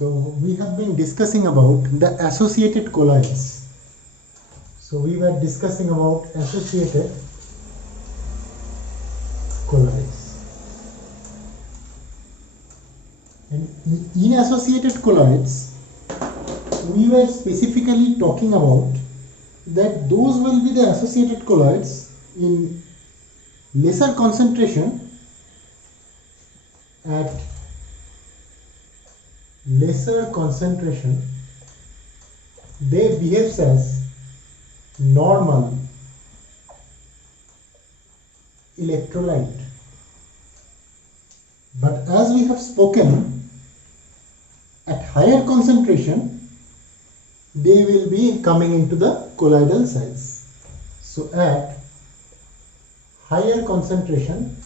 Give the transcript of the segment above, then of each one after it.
So we have been discussing about the associated colloids. So we were discussing about associated colloids. And in associated colloids, we were specifically talking about that those will be the associated colloids in lesser concentration at lesser concentration. They behave as normal electrolyte. But as we have spoken, at higher concentration, they will be coming into the colloidal size. So at higher concentration,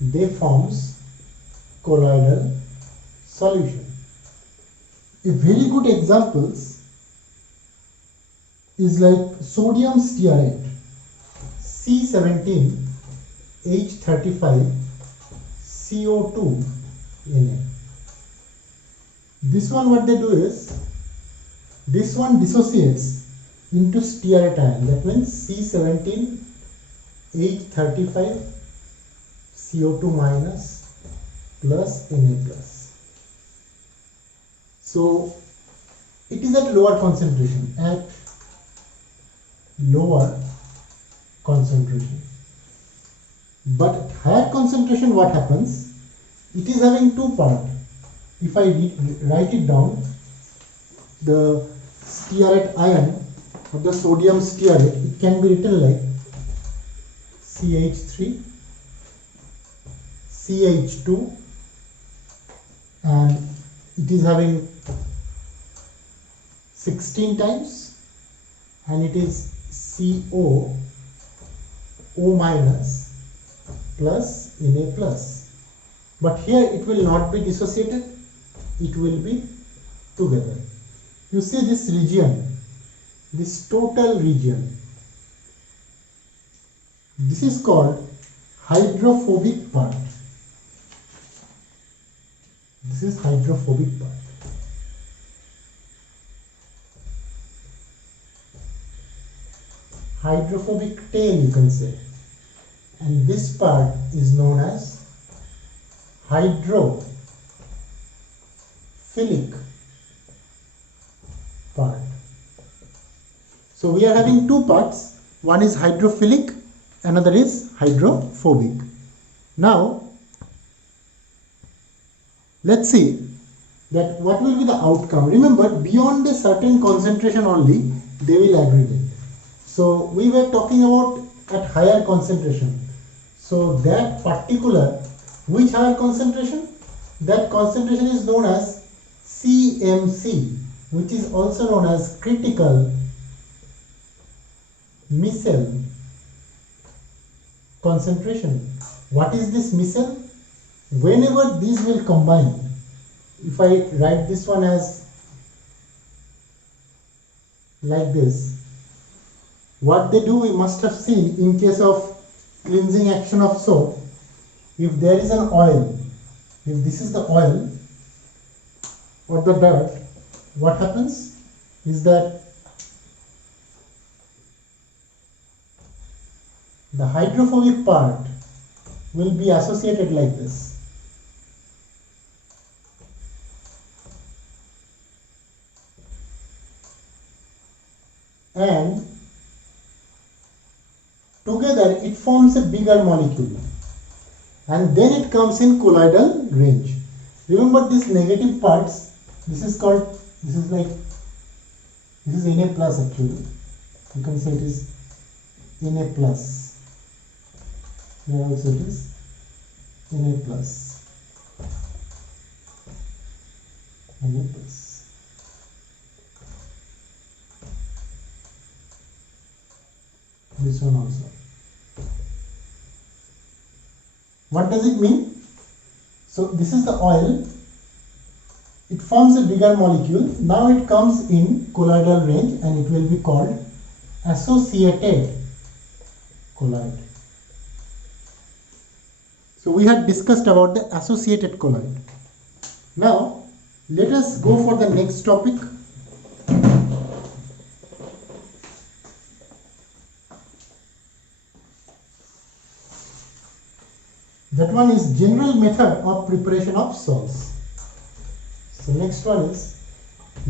they forms colloidal solution. A very good examples is like sodium stearate, C17H35 CO2 Na. This one, what they do is, this one dissociates into stearate ion, that means C17H35 CO2 minus plus Na plus. So it is at lower concentration, but at higher concentration what happens? It is having two parts. If I write it down, the stearate ion or the sodium stearate, it can be written like CH3, CH2, and it is having 16 times, and it is CO, O minus plus Na plus. But here it will not be dissociated, it will be together. You see this region, this total region, this is called hydrophobic part. This is hydrophobic part. Hydrophobic tail, you can say. And this part is known as hydrophilic part. So we are having two parts. One is hydrophilic, another is hydrophobic. Now let's see that what will be the outcome. Remember, beyond a certain concentration only they will aggregate. So we were talking about at higher concentration. So that particular, which higher concentration? That concentration is known as CMC, which is also known as critical micelle concentration. What is this micelle? Whenever these will combine, if I write this one as like this, what they do, we must have seen in case of cleansing action of soap. If there is an oil, if this is the oil or the dirt, what happens is that the hydrophobic part will be associated like this. And together it forms a bigger molecule, and then it comes in colloidal range. Remember these negative parts, this is Na plus actually. You can say it is Na plus. Here also it is Na plus. Na plus. This one also. What does it mean? So this is the oil. It forms a bigger molecule. Now it comes in colloidal range and it will be called associated colloid. So we had discussed about the associated colloid. Now Let us go for the next topic. That one is general method of preparation of salts. So next one is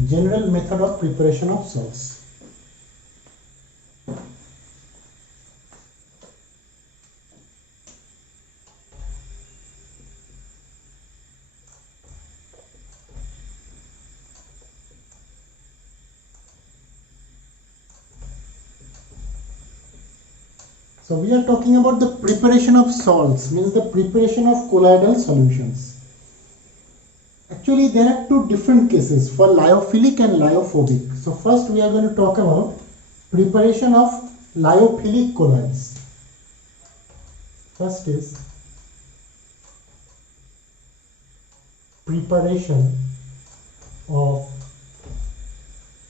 general method of preparation of salts. So we are talking about the preparation of salts, means the preparation of colloidal solutions. Actually, there are two different cases for lyophilic and lyophobic. So first we are going to talk about preparation of lyophilic colloids. First is preparation of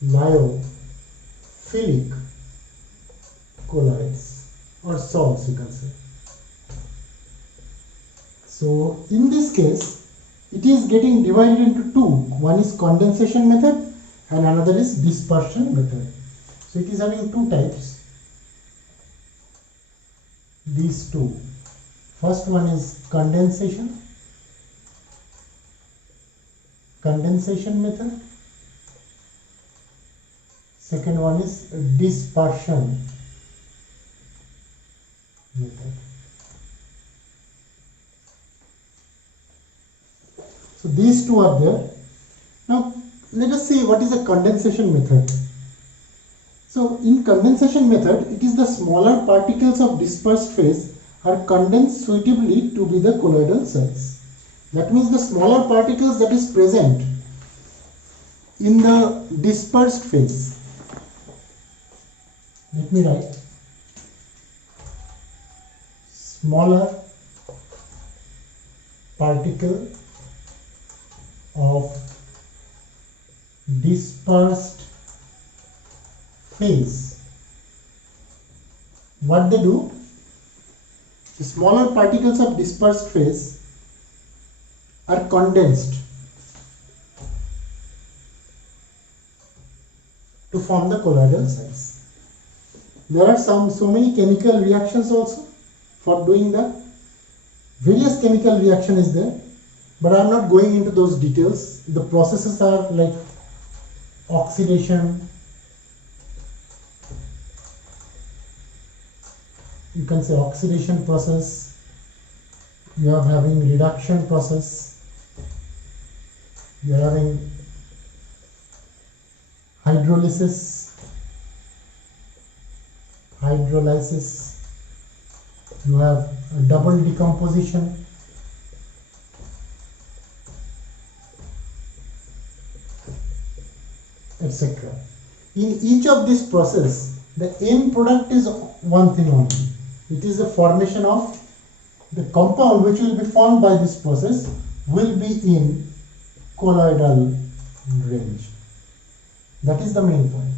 lyophilic colloids, or salts you can say. So in this case it is getting divided into two. One is condensation method and another is dispersion method. So it is having two types. These two. First one is condensation method. Second one is dispersion method. So these two are there. Now let us see what is a condensation method. So in condensation method, it is the smaller particles of dispersed phase are condensed suitably to be the colloidal size. That means the smaller particles that is present in the dispersed phase. Let me write. Smaller particle of dispersed phase. What they do? The smaller particles of dispersed phase are condensed to form the colloidal size. There are so many chemical reactions also for doing that. Various chemical reaction is there, but I am not going into those details. The processes are like oxidation, you can say oxidation process, you are having reduction process, you are having hydrolysis, you have a double decomposition, etc. In each of this process, the end product is one thing only. It is the formation of the compound which will be formed by this process will be in colloidal range. That is the main point.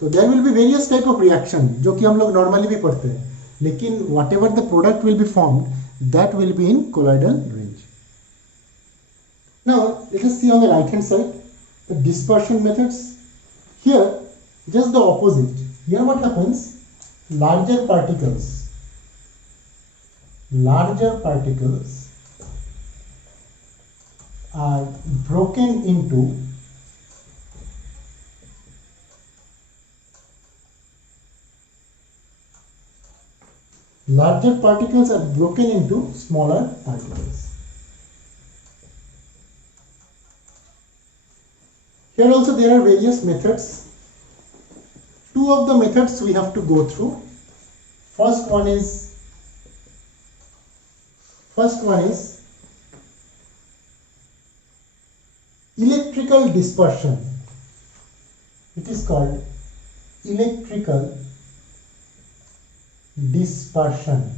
So there will be various type of reaction जो कि हम लोग normally भी पढ़ते हैं, लेकिन whatever the product will be formed, that will be in colloidal range. Now let us see on the right hand side the dispersion methods. Here just the opposite. Here what happens? Larger particles are broken into smaller particles. Here also there are various methods. Two of the methods we have to go through. First one is electrical dispersion. It is called electrical dispersion.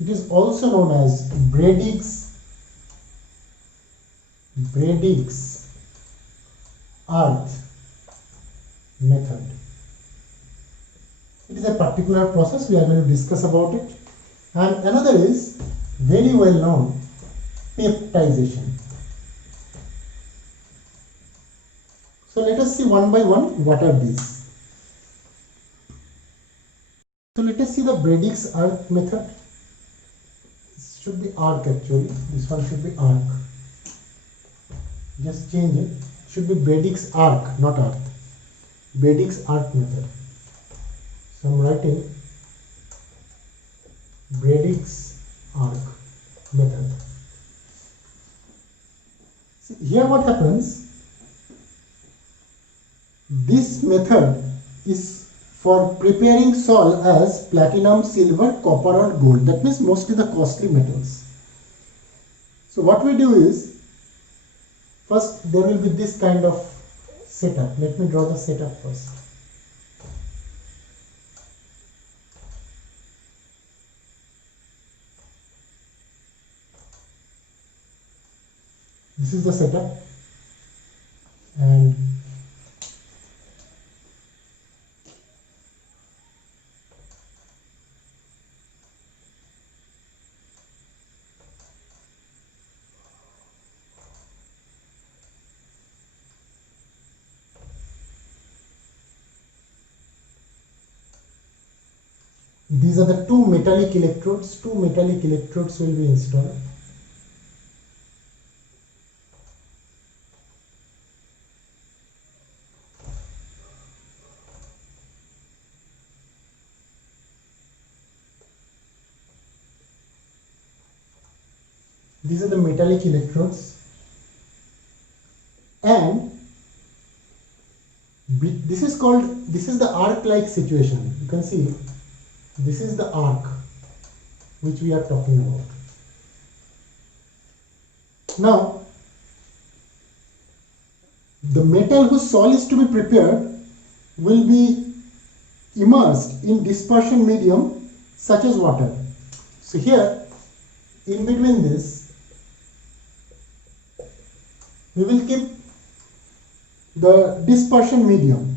It is also known as Bradig's earth method. It is a particular process, we are going to discuss about it. And another is very well known peptidization. So let us see one by one what are these. So let us see the Bradig's arc method. This should be arc actually. This one should be arc. Just change it. Should be Bradig's arc, not arc. Bradig's arc method. So I'm writing Bradig's arc method. See, here what happens? This method is for preparing sol as platinum, silver, copper or gold. That means mostly the costly metals. So what we do is, first there will be this kind of setup. Let me draw the setup first. This is the setup, and these are the two metallic electrodes. Two metallic electrodes will be installed. These are the metallic electrodes, and this is the arc-like situation. You can see this is the arc which we are talking about. Now, the metal whose sol is to be prepared will be immersed in dispersion medium such as water. So here, in between this, we will keep the dispersion medium.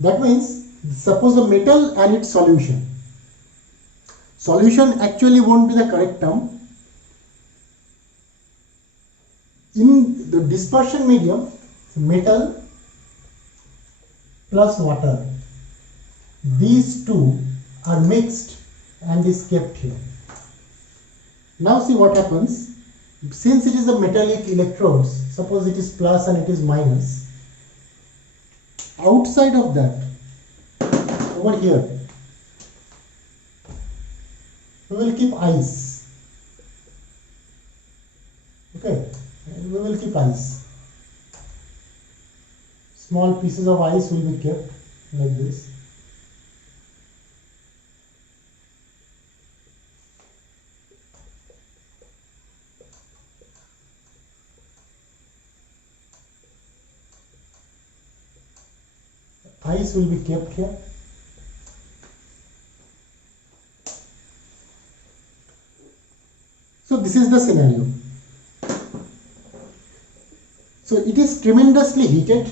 That means, suppose the metal and its solution. Solution actually won't be the correct term. In the dispersion medium, metal plus water, these two are mixed and is kept here. Now see what happens. Since it is the metallic electrodes, suppose it is plus and it is minus, outside of that, over here, we will keep ice. Okay, and we will keep ice. Small pieces of ice will be kept like this. Ice will be kept here. So this is the scenario. So it is tremendously heated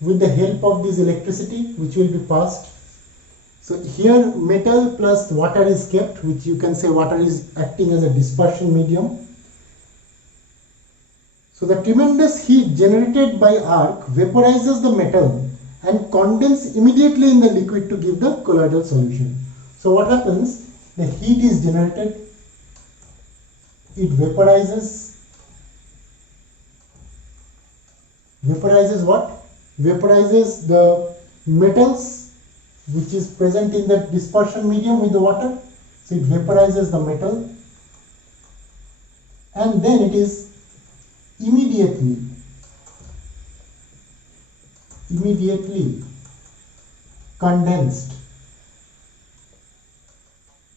with the help of this electricity which will be passed. So here metal plus water is kept, which you can say water is acting as a dispersion medium. So the tremendous heat generated by arc vaporizes the metal and condense immediately in the liquid to give the colloidal solution. So what happens? The heat is generated, it vaporizes what? Vaporizes the metals which is present in the dispersion medium with the water. So it vaporizes the metal, and then it is immediately condensed.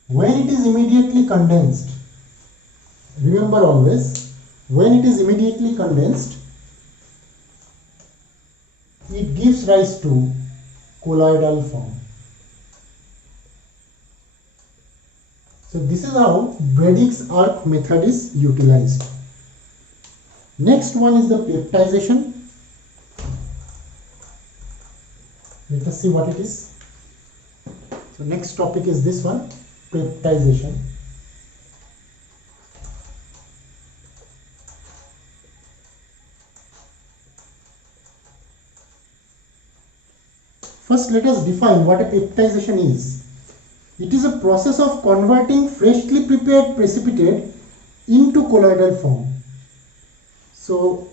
When it is immediately condensed, remember always, when it is immediately condensed, it gives rise to colloidal form. So this is how Bradig's arc method is utilized. Next one is the peptidization. Let us see what it is. So next topic is this one, peptidization. First, let us define what a peptidization is. It is a process of converting freshly prepared precipitate into colloidal form. So,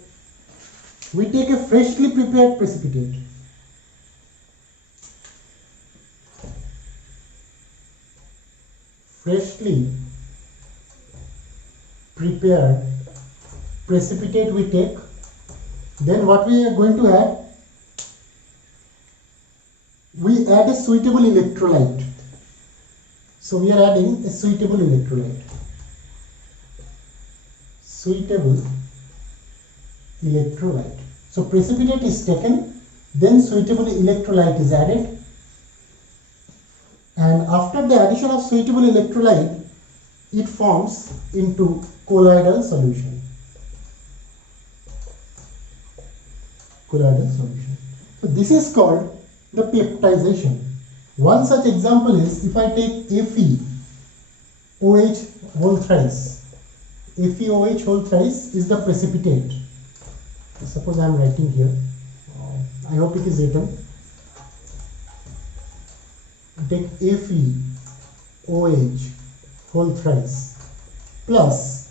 we take a freshly prepared precipitate. Freshly prepared precipitate we take. Then what we are going to add? We add a suitable electrolyte. So we are adding a suitable electrolyte. Suitable electrolyte. So precipitate is taken, then suitable electrolyte is added, and after the addition of suitable electrolyte, it forms into colloidal solution. Colloidal solution. So this is called the peptidization. One such example is if I take FeOH whole thrice. FeOH whole thrice is the precipitate. Suppose I am writing here. I hope it is written. Take FeOH whole thrice plus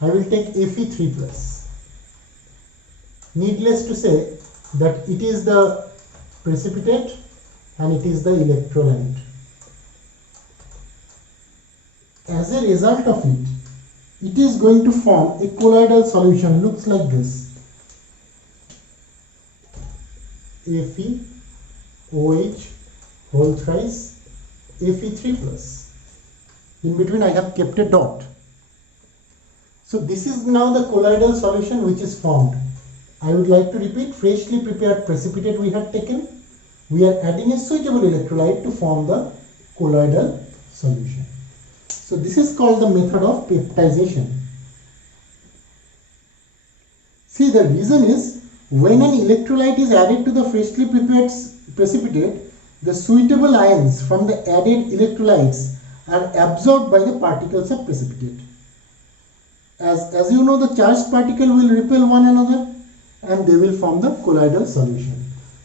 I will take Fe3 plus. Needless to say that it is the precipitate and it is the electrolyte. As a result of it, it is going to form a colloidal solution, looks like this. FeOH whole thrice, Fe3 plus. In between I have kept a dot. So this is now the colloidal solution which is formed. I would like to repeat, freshly prepared precipitate we have taken. We are adding a suitable electrolyte to form the colloidal solution. So this is called the method of peptidization. See, the reason is when an electrolyte is added to the freshly prepared precipitate, the suitable ions from the added electrolytes are absorbed by the particles of precipitate. As you know, the charged particle will repel one another and they will form the colloidal solution.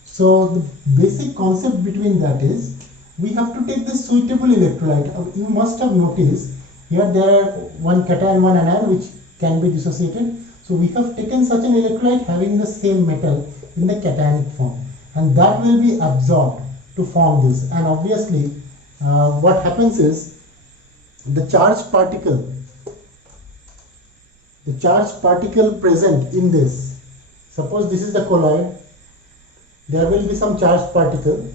So the basic concept between that is we have to take the suitable electrolyte. You must have noticed here there are one cation, one anion which can be dissociated. So we have taken such an electrolyte having the same metal in the cationic form, and that will be absorbed to form this. And obviously what happens is the charged particle present in this, suppose this is the colloid, there will be some charged particle.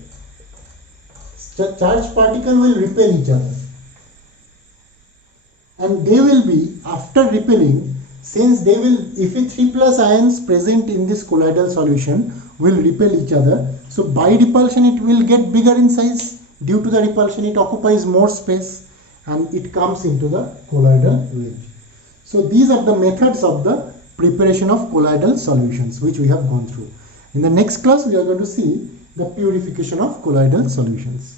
Charged particle will repel each other, and they will be, after repelling, since they will, Fe3 plus ions present in this colloidal solution will repel each other, so by repulsion it will get bigger in size. Due to the repulsion it occupies more space and it comes into the colloidal range. So these are the methods of the preparation of colloidal solutions which we have gone through. In the next class we are going to see the purification of colloidal solutions.